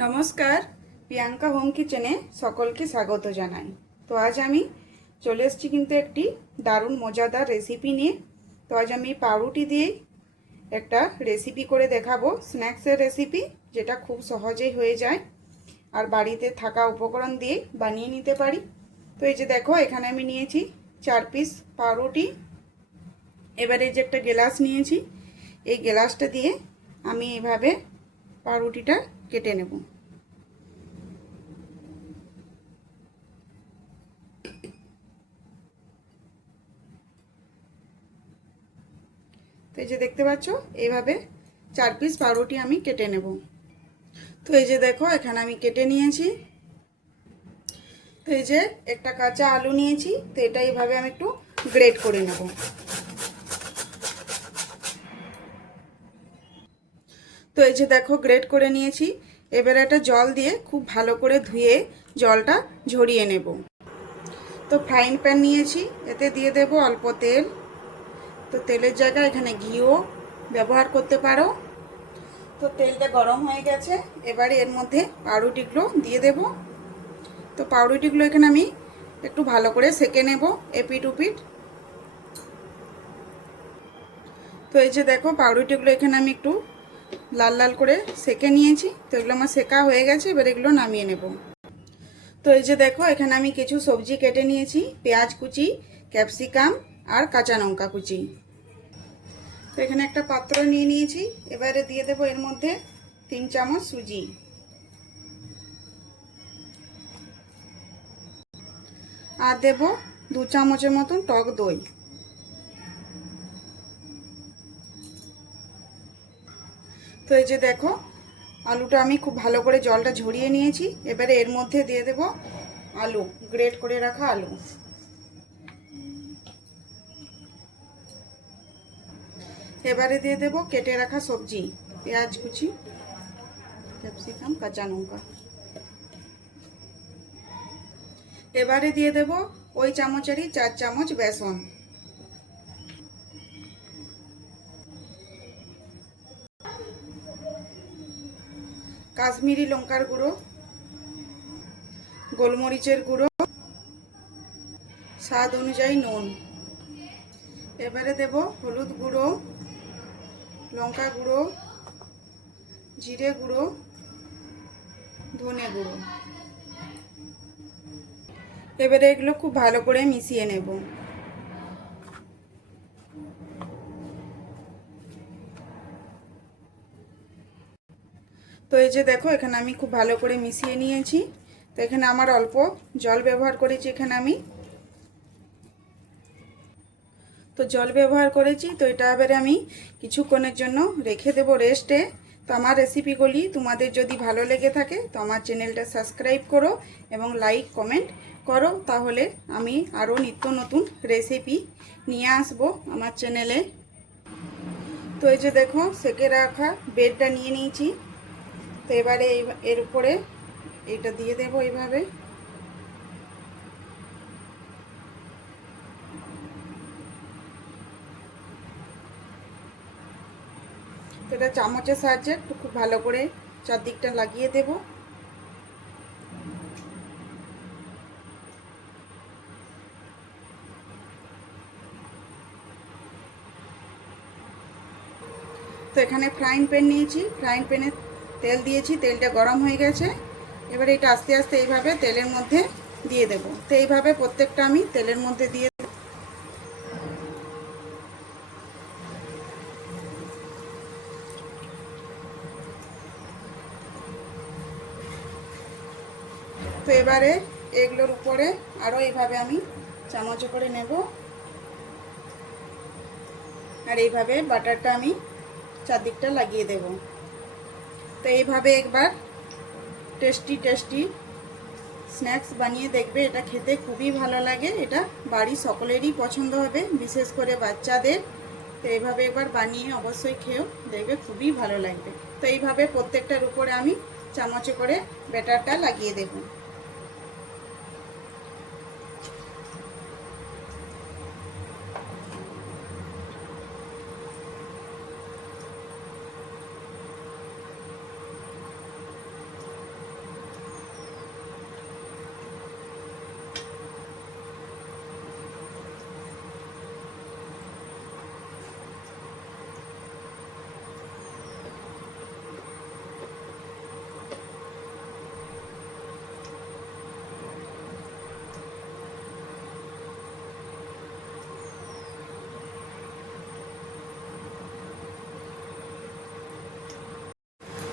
नमस्कार प्रियंका होम किचेने सकल के स्वागत जानाई। तो आज आमी चले एसेछि किन्तु एकटी दारुण मजादार रेसिपि निये। तो आज आमी पाउरुटी दिए एकटा रेसिपि करे देखाबो, स्नैक्सर रेसिपि जेटा खूब सहजेई हये जाय और बाड़ीते थाका उपकरण दिए बानिये निते पारी। तो এই যে देखो एखाने आमी नियेछि 4 पिस पाउरुटी। एबारे এই যে একটা গ্লাস নিয়েছি, এই গ্লাসটা দিয়ে আমি এইভাবে পাউরুটিটা কেটে নেব। তো এই যে দেখতে পাচ্ছ এইভাবে 4 পিস পাউরুটি আমি কেটে নেব। তো এই যে দেখো এখানে আমি কেটে নিয়েছি। তো এই যে একটা কাঁচা আলু নিয়েছি, তো এটা এইভাবে আমি একটু গ্রেট করে নেব। তো এই যে দেখো গ্রেট করে নিয়েছি। এবারে একটা জল দিয়ে খুব ভালো করে ধুয়ে জলটা ঝরিয়ে নেব। তো ফ্রাইং প্যান নিয়েছি, এতে দিয়ে দেব অল্প তেল। তো তেলের জায়গায় এখানে ঘিও ব্যবহার করতে পারো। তো তেলটা গরম হয়ে গেছে, এবারে এর মধ্যে পাউরুটিগুলো দিয়ে দেব। তো পাউরুটিগুলো এখানে আমি একটু ভালো করে সেকে নেব এপিট উপিট। তো এই যে দেখো পাউরুটিগুলো এখানে আমি একটু লাল লাল করে সেকে নিয়েছি। তো এগুলো আমার সেকা হয়ে গেছে, এবার এগুলো নামিয়ে নেব। তো এই যে দেখো এখানে আমি কিছু সবজি কেটে নিয়েছি, পেঁয়াজ কুচি, ক্যাপসিকাম আর কাঁচা লঙ্কা কুচি। তো এখানে একটা পাত্র নিয়ে নিয়েছি, এবারে দিয়ে দেব এর মধ্যে 3 চামচ সুজি আর দেব 2 চামচের মতন টক দই। তো এই যে দেখো আলুটা আমি খুব ভালো করে জলটা ঝরিয়ে নিয়েছি, এবারে এর মধ্যে দিয়ে দেব আলু, গ্রেট করে রাখা আলু। এবারে দিয়ে দেব কেটে রাখা সবজি, পেঁয়াজ কুচি, ক্যাপসিকাম, কাঁচা লঙ্কা। এবারে দিয়ে দেব ওই চামচেরই 4 চামচ বেসন। কাশ্মীরি লঙ্কার গুঁড়ো, গোলমরিচের গুঁড়ো, স্বাদ অনুযায়ী নুন। এবারে দেব হলুদ গুঁড়ো, লঙ্কা গুঁড়ো, জিরে গুঁড়ো, ধনে গুঁড়ো। এবারে এগুলো খুব ভালো করে মিশিয়ে নেব। তো এই যে দেখো এখানে আমি খুব ভালো করে মিশিয়ে নিয়েছি। তো এখানে আমার অল্প জল ব্যবহার করেছি, এখানে আমি তো জল ব্যবহার করেছি। তো এটা এবারে আমি কিছুক্ষণের জন্য রেখে দেব রেস্টে। তো আমার রেসিপিগুলি তোমাদের যদি ভালো লেগে থাকে তো আমার চ্যানেলটা সাবস্ক্রাইব করো এবং লাইক কমেন্ট করো, তাহলে আমি আরও নিত্য নতুন রেসিপি নিয়ে আসবো আমার চ্যানেলে। তো এই যে দেখো সেকে রাখা ব্রেডটা নিয়ে নিয়েছি। তো এবারে এর উপরে এটা দিয়ে দেব এইভাবে। তো এটা চামচের সাহায্যে একটু খুব ভালো করে চারদিকটা লাগিয়ে দেব। তো এখানে ফ্রাইং প্যান নিয়েছি, ফ্রাইং প্যানে তেল দিয়েছি, তেলটা গরম হয়ে গেছে। এবারে এটা আস্তে আস্তে এইভাবে তেলের মধ্যে দিয়ে দেব। তো এইভাবে প্রত্যেকটা আমি তেলের মধ্যে দিয়ে তো এবারে এগুলোর উপরে আরও এইভাবে আমি চামচে করে নেব আর এইভাবে বাটারটা আমি চারদিকটা লাগিয়ে দেব। তো এইভাবে একবার টেস্টি টেস্টি স্ন্যাক্স বানিয়ে দেখবে, এটা খেতে খুবই ভালো লাগে, এটা বাড়ির সকলেরই পছন্দ হবে, বিশেষ করে বাচ্চাদের। তো এইভাবে একবার বানিয়ে অবশ্যই খেও, দেখবে খুবই ভালো লাগবে। তো এইভাবে প্রত্যেকটার উপরে আমি চামচে করে ব্যাটারটা লাগিয়ে দেব।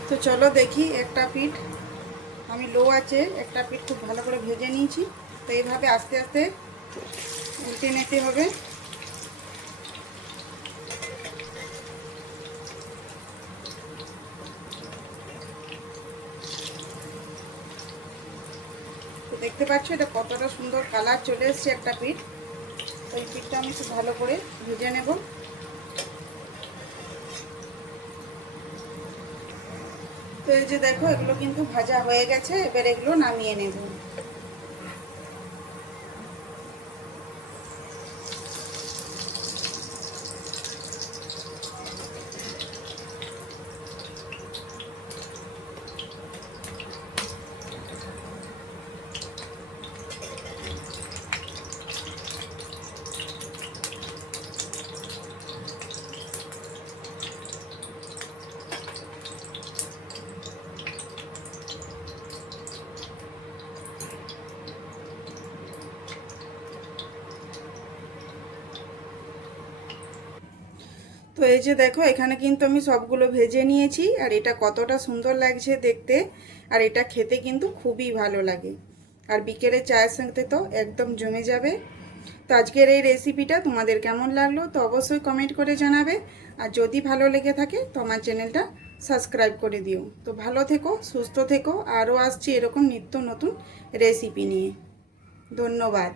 তো চলো দেখি, একটা পিঠ আমি লো আছে, একটা পিঠ খুব ভালো করে ভেজে নিয়েছি। তো এইভাবে আস্তে আস্তে উল্টে নিতে হবে। তো দেখতে পাচ্ছ এটা কতটা সুন্দর কালার চলে এসছে একটা পিঠ। তো এই পিঠটা আমি খুব ভালো করে ভেজে নেব। তো এই যে দেখো, এগুলো কিন্তু ভাজা হয়ে গেছে, এবার এগুলো নামিয়ে নেব। তো এই যে দেখো, এখানে কিন্তু আমি সবগুলো ভেজে নিয়েছি, আর এটা কতটা সুন্দর লাগছে দেখতে, আর এটা খেতে কিন্তু খুবই ভালো লাগে, আর বিকেলে চায়ের সাথে তো একদম জমে যাবে। তো আজকের এই রেসিপিটা তোমাদের কেমন লাগলো তো অবশ্যই কমেন্ট করে জানাবে, আর যদি ভালো লেগে থাকে তো আমার চ্যানেলটা সাবস্ক্রাইব করে দিও। তো ভালো থেকো, সুস্থ থেকো, আরও আসছি এরকম নিত্য নতুন রেসিপি নিয়ে। ধন্যবাদ।